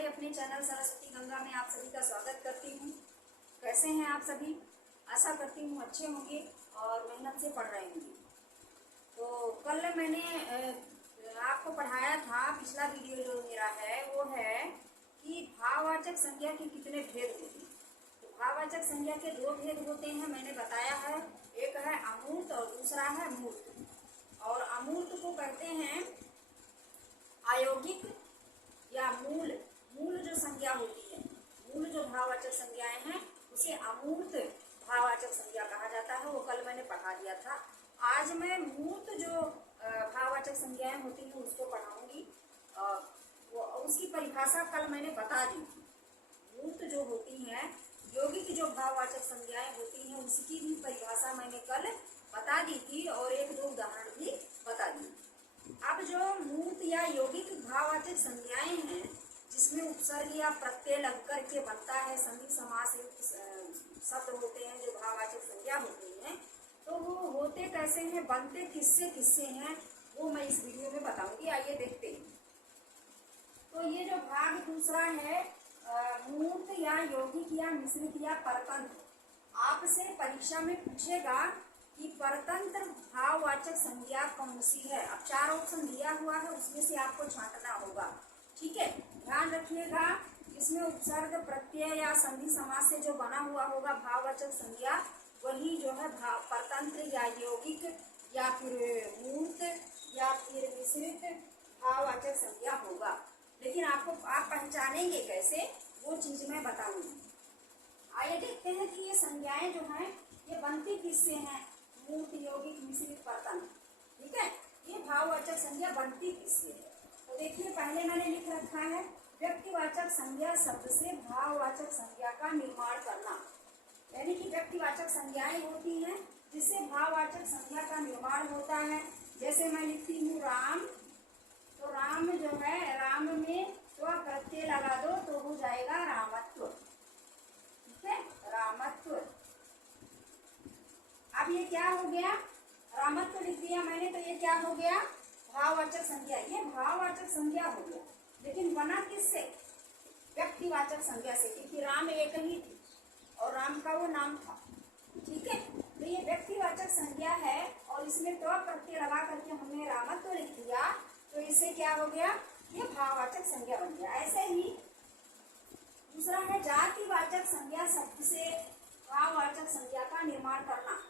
पांडे अपने चैनल सरस्वती गंगा में आप सभी का स्वागत करती हूँ। कैसे हैं आप सभी? आशा करती हूँ अच्छे होंगे और मेहनत से पढ़ रहे होंगे। तो कल मैंने आपको पढ़ाया था, पिछला वीडियो जो मेरा है वो है कि भाववाचक संज्ञा के कितने भेद होते हैं। तो भाववाचक संज्ञा के दो भेद होते हैं, मैंने बताया है। एक है अमूर्त और दूसरा है मूर्त। और अमूर्त को कहते हैं अयौगिक या मूल जो संज्ञा होती है, मूल जो भाववाचक संज्ञाएं हैं उसे अमूर्त भाववाचक संज्ञा कहा जाता है। वो कल मैंने पढ़ा दिया था। आज मैं मूर्त जो भाववाचक संज्ञाएं होती हैं उसको पढ़ाऊंगी। उसकी परिभाषा कल मैंने बता दी थी। मूर्त जो होती हैं, यौगिक जो भाववाचक संज्ञाएं होती हैं, उसकी भी परिभाषा मैंने कल बता दी थी और एक दो उदाहरण भी बता दी। अब जो मूर्त या यौगिक भाववाचक संज्ञाएं हैं जिसमें उपसर्ग या प्रत्यय लग करके बनता है, संधि समास शब्द होते हैं जो भाववाचक संज्ञा होती हैं, तो वो होते कैसे हैं, बनते किससे हैं, वो मैं इस वीडियो में बताऊंगी। आइए देखते हैं। तो ये जो भाग दूसरा है मूर्त या यौगिक या मिश्रित या परतंत्र, आपसे परीक्षा में पूछेगा कि परतंत्र भाववाचक संज्ञा कौन सी है। अब 4 ऑप्शन दिया हुआ है, उसमें से आपको छांटना होगा। ठीक है, ध्यान रखिएगा। इसमें उपसर्ग प्रत्यय या संधि समास से जो बना हुआ होगा भाववाचक संज्ञा, वही जो है परतंत्र या यौगिक या फिर मूर्त या फिर मिश्रित भाववाचक संज्ञा होगा। लेकिन आप पहचानेंगे कैसे, वो चीज मैं बताऊंगी। आइए देखते हैं कि ये संज्ञाएं जो हैं ये बनती किससे हैं, मूर्त, यौगिक, मिश्रित, परतंत्र। ठीक है, ये भाववाचक संज्ञा बनती किससे है। तो देखिए, पहले मैंने लिख रखा है व्यक्तिवाचक संज्ञा शब्द से भाववाचक संज्ञा का निर्माण करना। यानी कि व्यक्तिवाचक संज्ञाएं होती हैं जिससे भाववाचक संज्ञा का निर्माण होता है। जैसे मैं लिखती हूँ राम, तो राम जो है, राम में स्व प्रत्यय लगा दो तो हो जाएगा रामत्व। ठीक है, रामत्व। अब ये क्या हो गया, रामत्व लिख दिया मैंने, तो ये क्या हो गया, भाववाचक संज्ञा। ये भाववाचक संज्ञा हो गया, लेकिन बना किससे, व्यक्तिवाचक संज्ञा से, क्योंकि राम एक ही थी और राम का वो नाम था। ठीक है, तो ये व्यक्तिवाचक संज्ञा है और इसमें तो प्रत्यय लगा करके हमने रामत्व लिख दिया, तो इससे क्या हो गया, ये भाववाचक संज्ञा बन गया। ऐसे ही दूसरा है जातिवाचक संज्ञा शब्द से भाववाचक संज्ञा का निर्माण करना।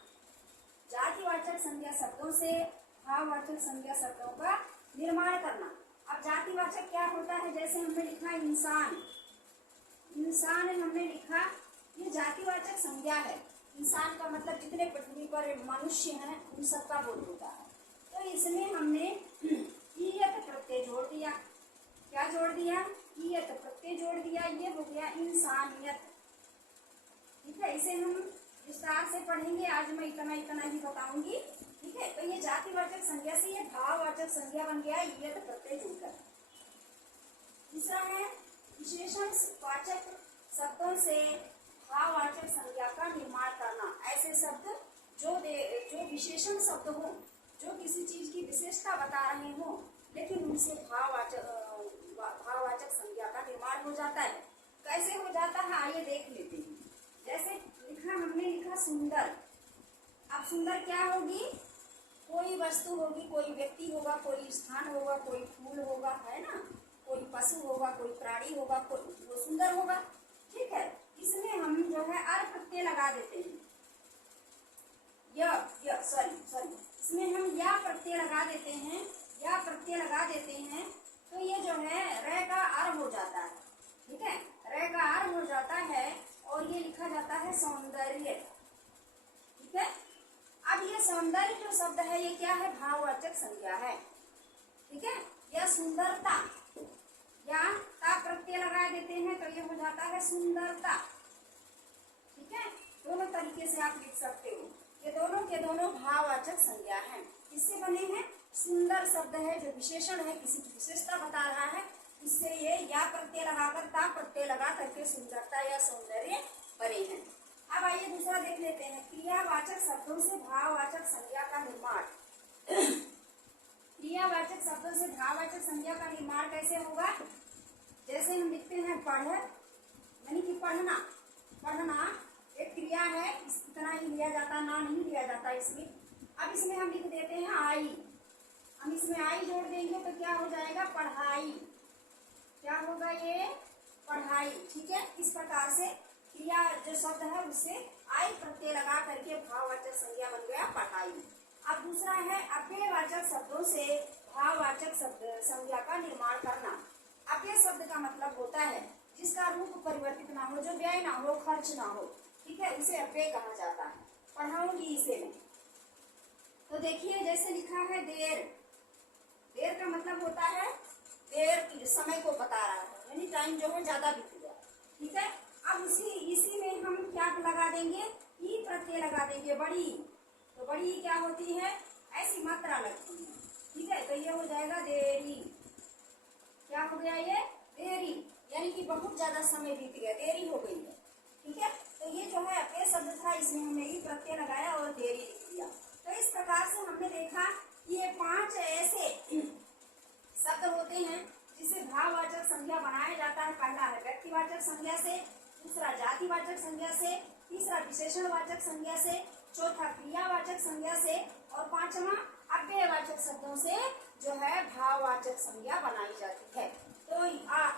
जातिवाचक संज्ञा शब्दों से भाववाचक संज्ञा शब्दों का निर्माण करना। अब जातिवाचक क्या होता है, जैसे हमने लिखा इंसान, इंसान हमने लिखा, ये जातिवाचक संज्ञा है। इंसान का मतलब जितने पृथ्वी पर मनुष्य हैं उन सबका बोध होता है। तो इसमें हमने ईयत प्रत्यय जोड़ दिया। क्या जोड़ दिया, ईयत प्रत्यय जोड़ दिया, ये हो गया इंसानियत। ठीक है, इसे हम विस्तार से पढ़ेंगे, आज मैं इतना ही बताऊंगी। ठीक है, तो ये जातिवाचक संज्ञा से ये भाववाचक संज्ञा बन गया ईयत प्रत्यय जोड़कर। तीसरा है विशेषण वाचक शब्दों से भाववाचक संज्ञा का निर्माण करना। ऐसे शब्द जो विशेषण शब्द हो, जो किसी चीज की विशेषता बता रहे हो, लेकिन उनसे भाववाचक संज्ञा का निर्माण हो जाता है। कैसे हो जाता है, आइए देख लेते हैं। जैसे लिखा, हमने लिखा सुंदर। अब सुंदर क्या होगी, कोई वस्तु होगी, कोई व्यक्ति होगा, कोई स्थान होगा, कोई फूल होगा, है ना, कोई पशु होगा, कोई प्राणी होगा, कोई वो सुंदर होगा। ठीक है, इसमें हम जो है अर प्रत्यय लगा देते हैं, सॉरी इसमें हम या प्रत्यय लगा देते हैं, या प्रत्यय लगा देते हैं, तो ये जो है रे का अर हो जाता है। ठीक है, रे का अर हो जाता है और ये लिखा जाता है सौंदर्य। ठीक है, अब ये सौंदर्य जो शब्द है ये क्या है, भाववाचक संज्ञा है। ठीक है, या सुंदरता, या ता प्रत्यय लगा देते हैं तो ये हो जाता है सुंदरता। ठीक है, दोनों तरीके से आप लिख सकते हो। ये दोनों के दोनों भाववाचक संज्ञा हैं। किससे बने हैं, सुंदर शब्द है जो विशेषण है, किसी की विशेषता बता रहा है, इससे ये या प्रत्यय लगाकर ता प्रत्यय लगा करके सुंदरता या सौंदर्य बने हैं। अब आइए दूसरा देख लेते हैं, क्रियावाचक शब्दों से भाववाचक संज्ञा का निर्माण। क्रियावाचक शब्दों से भाववाचक संज्ञा का निर्माण कैसे होगा, जैसे जैसे हम लिखते हैं पढ़, यानी कि पढ़ना। पढ़ना एक क्रिया है, इतना ही लिया जाता, ना नहीं लिया जाता इसमें। अब इसमें हम लिख देते हैं आई। हम इसमें आई जोड़ देंगे तो क्या हो जाएगा? पढ़ाई। क्या होगा ये? पढ़ाई। ठीक है, इस प्रकार से क्रिया जो शब्द है उससे आई प्रत्यय लगा करके भाववाचक संज्ञा बन गया पढ़ाई। अब दूसरा है अव्ययवाचक शब्दों से भाववाचक शब्द संज्ञा का निर्माण करना। अव्यय शब्द का मतलब होता है जिसका रूप परिवर्तित ना हो, जो व्यय ना हो, खर्च ना हो। ठीक है, उसे अव्यय कहा जाता है। पढ़ाऊंगी इसे मैं। तो देखिए जैसे लिखा है देर। देर का मतलब होता है देर समय को बता रहा है, यानी टाइम जो है ज्यादा बीत गया। ठीक है, अब इसी में हम क्या लगा देंगे? ई प्रत्यय लगा देंगे, बड़ी। तो बड़ी क्या होती है? ऐसी मात्रा लगती है। ठीक है, तो ये हो जाएगा देरी। क्या हो गया ये? देरी, यानी कि बहुत ज्यादा समय बीत गया, देरी हो गई है। ठीक है, तो ये जो है अव्यय शब्द था, इसमें हमने ई प्रत्यय लगाया और देरी लिख दिया। तो इस प्रकार से हमने देखा कि ये 5 ऐसे शब्द होते हैं जिसे भाववाचक संज्ञा बनाया जाता है। पहला है व्यक्तिवाचक संज्ञा से, दूसरा जातिवाचक संज्ञा से, तीसरा विशेषणवाचक संज्ञा से, चौथा क्रियावाचक संज्ञा से और पांचवा अव्ययवाचक शब्दों से जो है भाववाचक संज्ञा बनाई जाती है। तो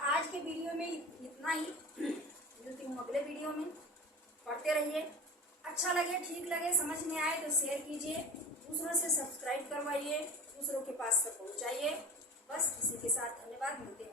आज के वीडियो में इतना ही। मिलती हूँ अगले वीडियो में। पढ़ते रहिए, अच्छा लगे, ठीक लगे, समझ में आए तो शेयर कीजिए, दूसरों से सब्सक्राइब करवाइए, दूसरों के पास तक पहुँचाइए। बस इसी के साथ धन्यवाद। मिलते हैं।